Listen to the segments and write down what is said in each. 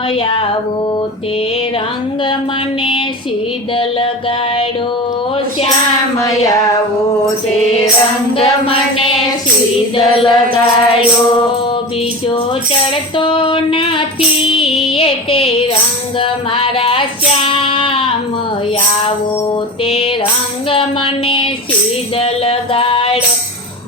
આવો તે રંગ મને સીધ લગાડો શ્યામ આવો તે રંગ મને સીધ લગાડ્યો બીજો ચડતો નથી તે રંગ મારા શ્યામ આવો તે રંગ મને સીધ લગાડો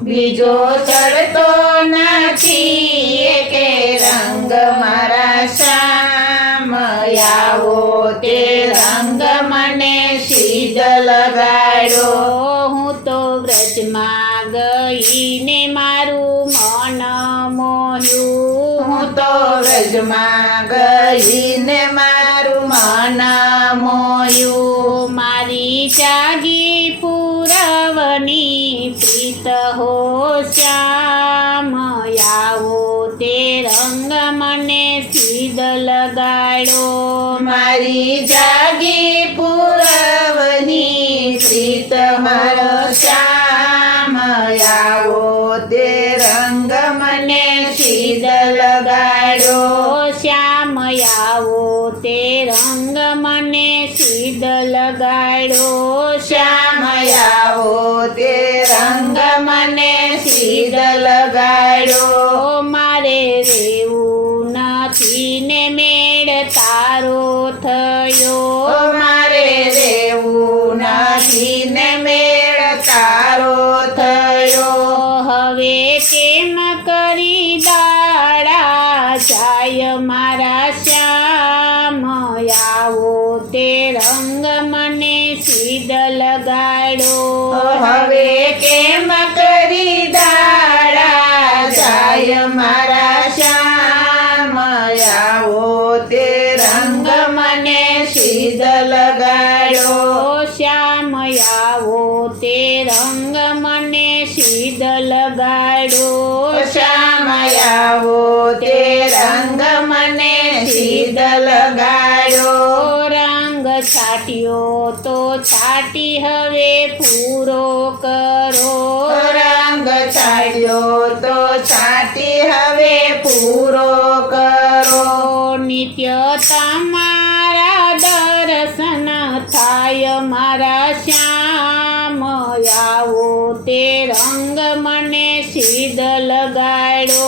બીજો ચડતો નથી કે રંગ મારા શ્યામ આવો તે રંગ મને સીધ લગાડ્યો હું તો વ્રજમાં ગઈને મારું મન મોહ્યું હું તો વ્રજમાં ગઈને મારું મન મોયું મારી જાગી પૂરવની પ્રીત હો શ્યામ આવો તે રંગ મને સીધ લગાડો મારી જાગી પુરવની પ્રીત મારો શ્યામ આવો તે રંગ મને સીધ લગાડો શ્યામ આવો તે રંગ મને સીધ લગાડો શ્યામ આવો તે રંગ મને સીધ લગાડો મારે રેવું નથી ને મેળ તારો થયો મારે રેવું નથી ને મેળ તારો થયો હવે કેમ કરી દાડા જાય મારા શ્યામ આવો તે રંગ મને સીધ લગાડો હવે કેમ કરી દાડા જાય મારા શ્યામ આવો તે રંગ મને સીધ લગાડો શ્યામ આવો તે રંગ મને સીધ લગાડો શ્યામ આવો તે રંગ મને સીધ લગાડો રંગ છાટ્યો તો છાટી હવે પૂરો કરો રંગ છાડ્યો તો છાટી હવે પૂરો કરો નિત્ય તમારા દર્શન થાય મારા શ્યામ આવો તે રંગ મને સીધ લગાડો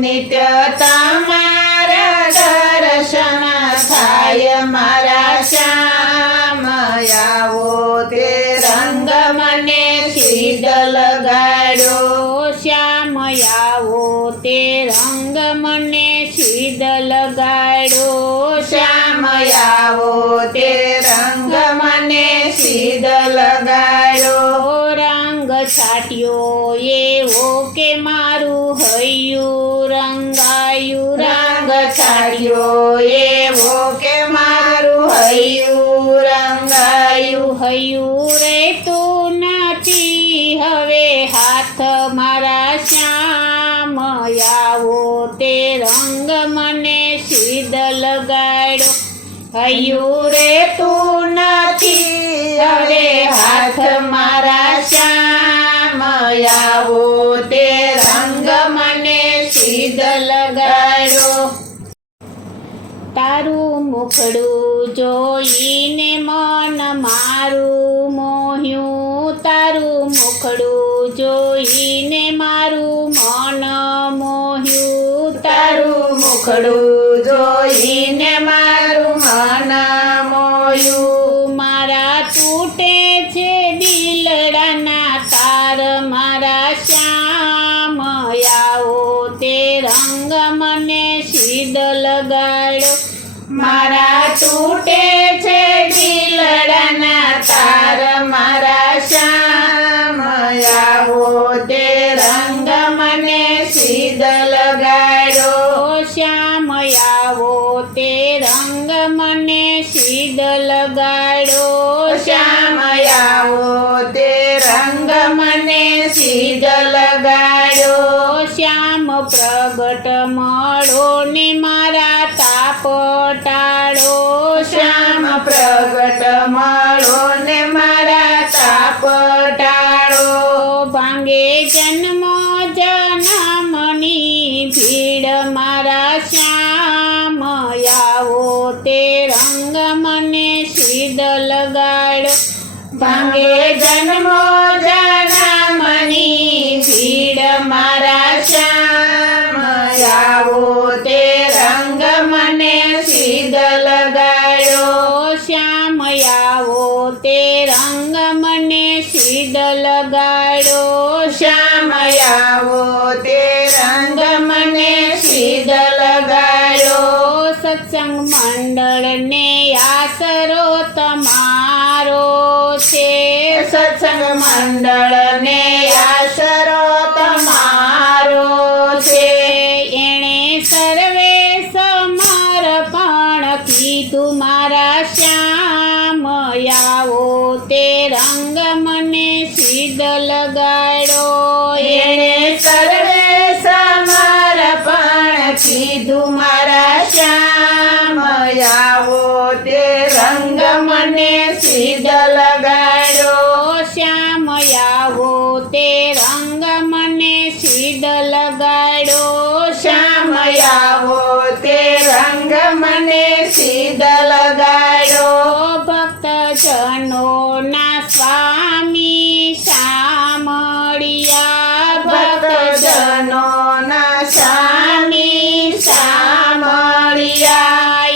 નિત્ય તમારા દર્શન થાય મારા શ્યામ આવો તે રંગ મને સીધ લગાડો શ્યામ આવો તે રંગ મને સીધ લગાડો શ્યામ આવો તે રંગ મને સીધ લગાડો રંગ છાટ્યો એવો કે મારું હૈયું રંગાયું રંગ છાડ્યો એવો કે મારું હૈયું રંગાયું હૈયું રહેતું નથી હવે હાથ મારા શ્યામ આવો તે રંગ મને સીધ લગાડો હૈયું રેતું નથી હવે હાથ મારા શ્યામ આવો તે રંગ મને સીધ લગાડો તારું મુખડું જોઈને મન મારું મોહ્યું તારું મુખડું જોઈને મારું મન મોહ્યું તારું મુખડું જોઈને મારું મન મોયું મારા તૂટે છે દિલડાના તાર મારા શ્યામ આવો તે રંગ મને સીધ લગાડો મારા તૂટે છે દિલડાના તાર મારા શ્યામ આવો તે રંગ મને સીધ લગાડો શ્યામ આવો તે રંગ મને સીધ લગાડો શ્યામ આવો તે રંગ મને સીધ લગાડો શ્યામ પ્રગટ મળો ને મારા તાપ ટાળો શ્યામ પ્રગટ મળો ને મારા તાપ ટાળો ભાંગે જન્મ જન્મની ભીડ મારા શ્યામ આવો લગાડો ભાંગે જન્મો જન્મની ભીડ મારા શ્યામ આવો તે રંગ મને સિદ્ધ લગાડો શ્યામ આવો તે રંગ મને સિદ્ધ લગાડો શ્યામ આવો તે રંગ મને સિદ્ધ લગાડો સત્સંગ મંડળને આશરો તમારો છે સત્સંગ મંડળને આશરો તમારો છે એણે સર્વે સમર્પણ કીધું મારા શ્યામ આવો તે રંગ મને સિદ્ધ લગાડો એણે સર્વે સમર્પણ કીધું મારા શ્યામ આવો તે રંગ મને સિદ્ધ લગાડો શ્યામ આવો તે રંગ મને સિદ્ધ લગાડો શ્યામ આવો તે રંગ મને સિદ્ધ લગાડો ભક્તજનોના સ્વામી સામળિયા ભક્તજનોના સ્વામી સામળિયા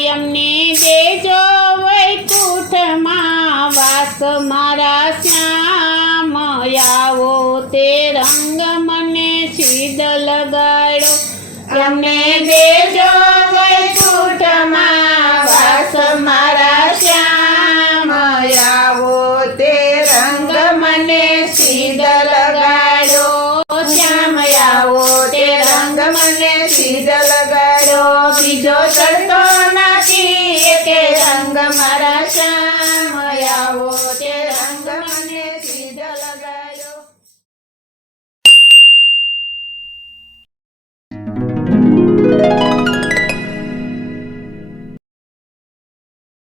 એમને દેજો વૈકુંઠમાં વાસ મારા શ્યામ આવો તે રંગ મને સિદ્ધ લગાડો અમને દેજો વૈકુંઠમાં વાસ મારા શ્યામ આવો તે રંગ મને સિદ્ધ લગાડો શ્યામ આવો તે રંગ મને સિદ્ધ